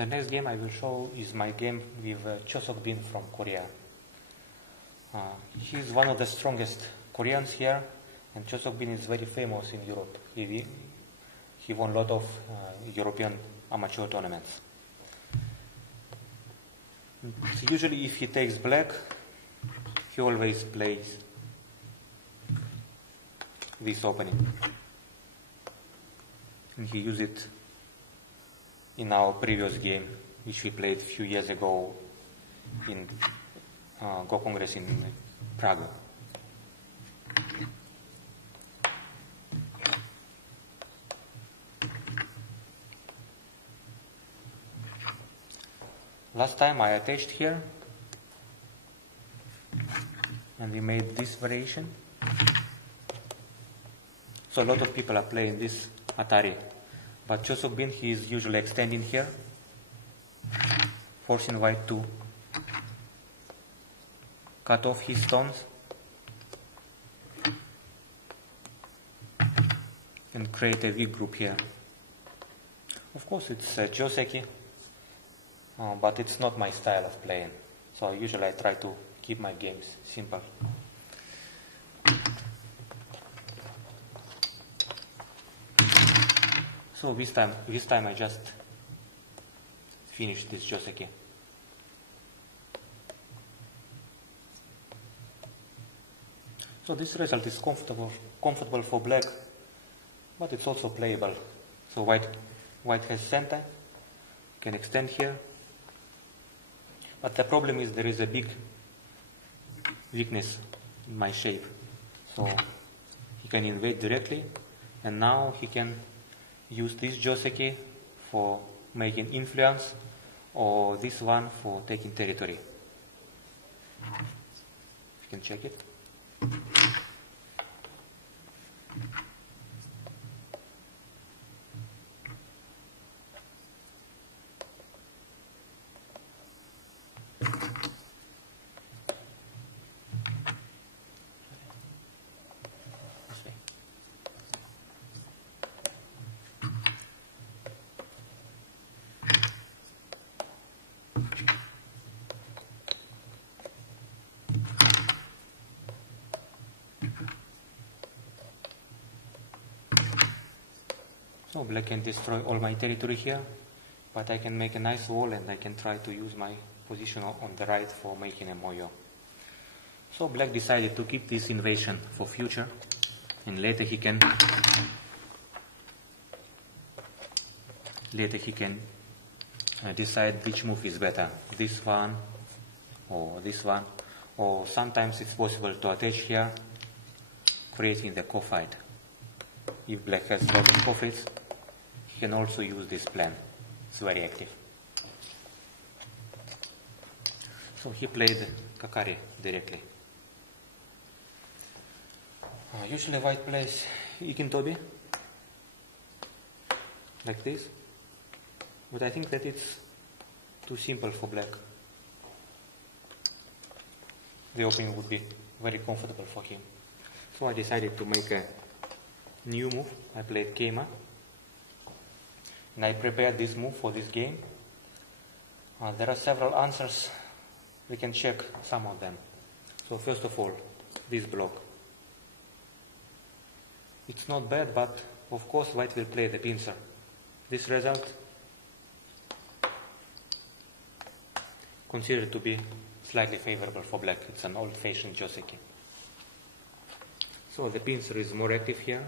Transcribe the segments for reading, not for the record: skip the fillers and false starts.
The next game I will show is my game with Cho Seok-bin from Korea. He is one of the strongest Koreans here, and Cho Seok-bin is very famous in Europe. He won a lot of European amateur tournaments. Usually if he takes black, he always plays this opening. And he used it in our previous game, which we played a few years ago in Go Congress in Prague. Last time I attached here, and we made this variation. So a lot of people are playing this Atari, but Cho Seok-bin, he is usually extending here, forcing white to cut off his stones and create a weak group here. Of course it's Joseki, but it's not my style of playing, so usually I try to keep my games simple. So this time I just finished this Joseki. So this result is comfortable for black, but it's also playable. So white has center, you can extend here, but the problem is there is a big weakness in my shape. So he can invade directly, and now he can use this Joseki for making influence, or this one for taking territory. You can check it. So black can destroy all my territory here, but I can make a nice wall, and I can try to use my position on the right for making a moyo. So black decided to keep this invasion for future, and later he can decide which move is better, this one or this one, or sometimes it's possible to attach here, creating the co-fight. If black has a lot of profits, he can also use this plan. It's very active. So he played Kakari directly. Usually white plays Ikintobi, like this, but I think that it's too simple for black. The opening would be very comfortable for him. So I decided to make a new move. I played Keima, and I prepared this move for this game. There are several answers. We can check some of them. So first of all, this block. It's not bad, but of course white will play the pincer. This result considered to be slightly favorable for black. It's an old-fashioned Joseki. So the pincer is more active here.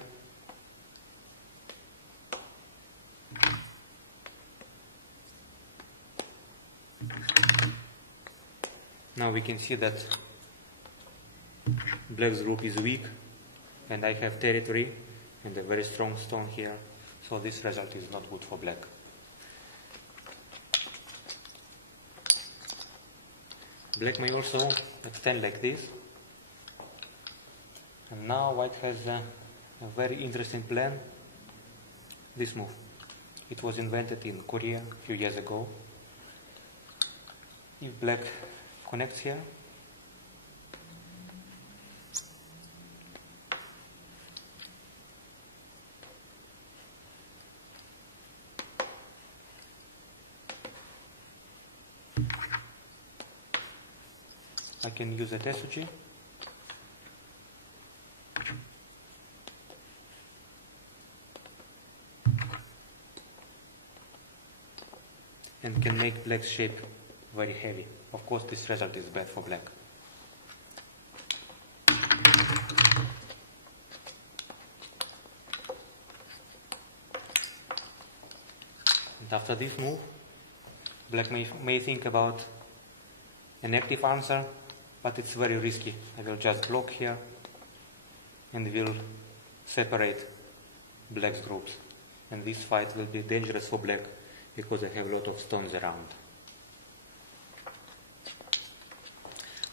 Now we can see that black's group is weak, and I have territory and a very strong stone here, so this result is not good for black. Black may also extend like this, and now white has a very interesting plan, this move. It was invented in Korea a few years ago. If black connects here, I can use a tesuji. And can make black's shape very heavy. Of course, this result is bad for black. And after this move, black may think about an active answer, but it's very risky. I will just block here and will separate black's groups. And this fight will be dangerous for black because I have a lot of stones around.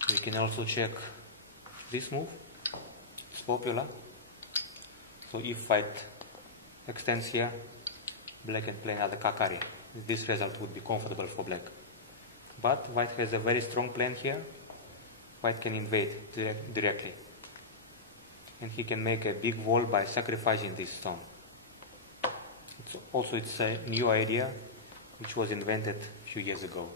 We can also check this move. It's popular. So if white extends here, black can play another kakari. This result would be comfortable for black. But white has a very strong plan here. White can invade directly. And he can make a big wall by sacrificing this stone. It's a new idea which was invented a few years ago.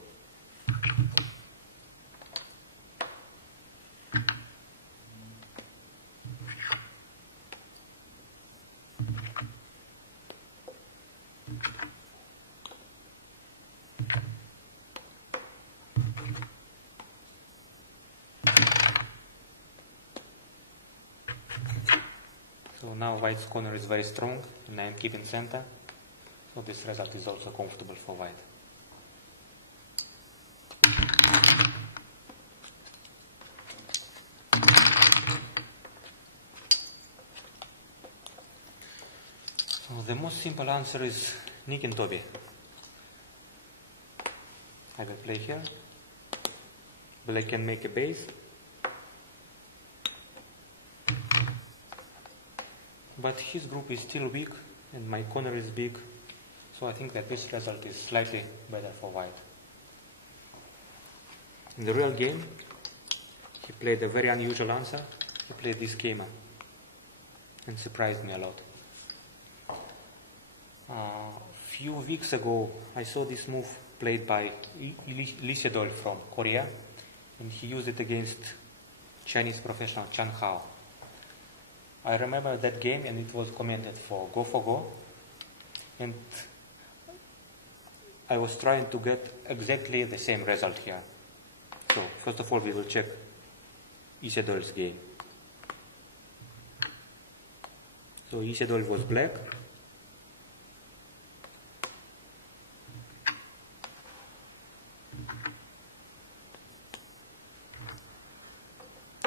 So now white's corner is very strong and I am keeping center. So this result is also comfortable for white. So the most simple answer is Nick and Toby. I will play here. Black can make a base. But his group is still weak and my corner is big. So I think that this result is slightly better for white. In the real game, he played a very unusual answer. He played this schema and surprised me a lot. Few weeks ago, I saw this move played by Lee Sedol from Korea, and he used it against Chinese professional Chan Hao. I remember that game, and it was commented for Go, and I was trying to get exactly the same result here. So first of all, we will check Isedol's game. So Isedol was black.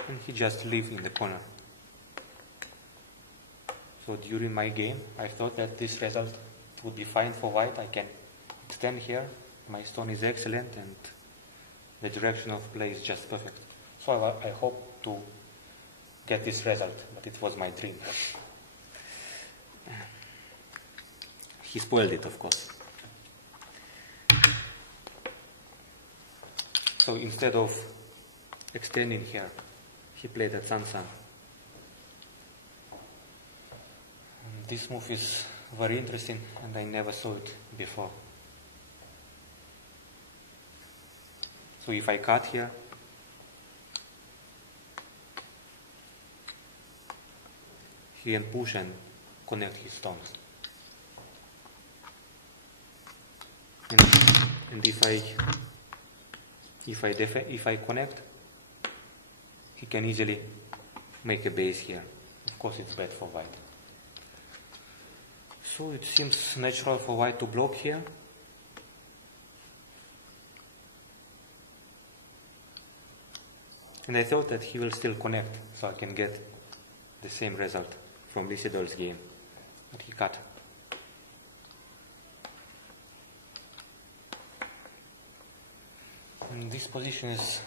And he just lived in the corner. So during my game, I thought that this result would be fine for white. I can extend here. My stone is excellent and the direction of play is just perfect. So I hope to get this result, but it was my dream. He spoiled it, of course. So instead of extending here, he played at Sansan. This move is very interesting and I never saw it before. So if I cut here, he can push and connect his stones. And if I connect, he can easily make a base here. Of course, it's bad for white. So it seems natural for white to block here. And I thought that he will still connect, so I can get the same result from Lee Sedol's game. But he cut. And this position is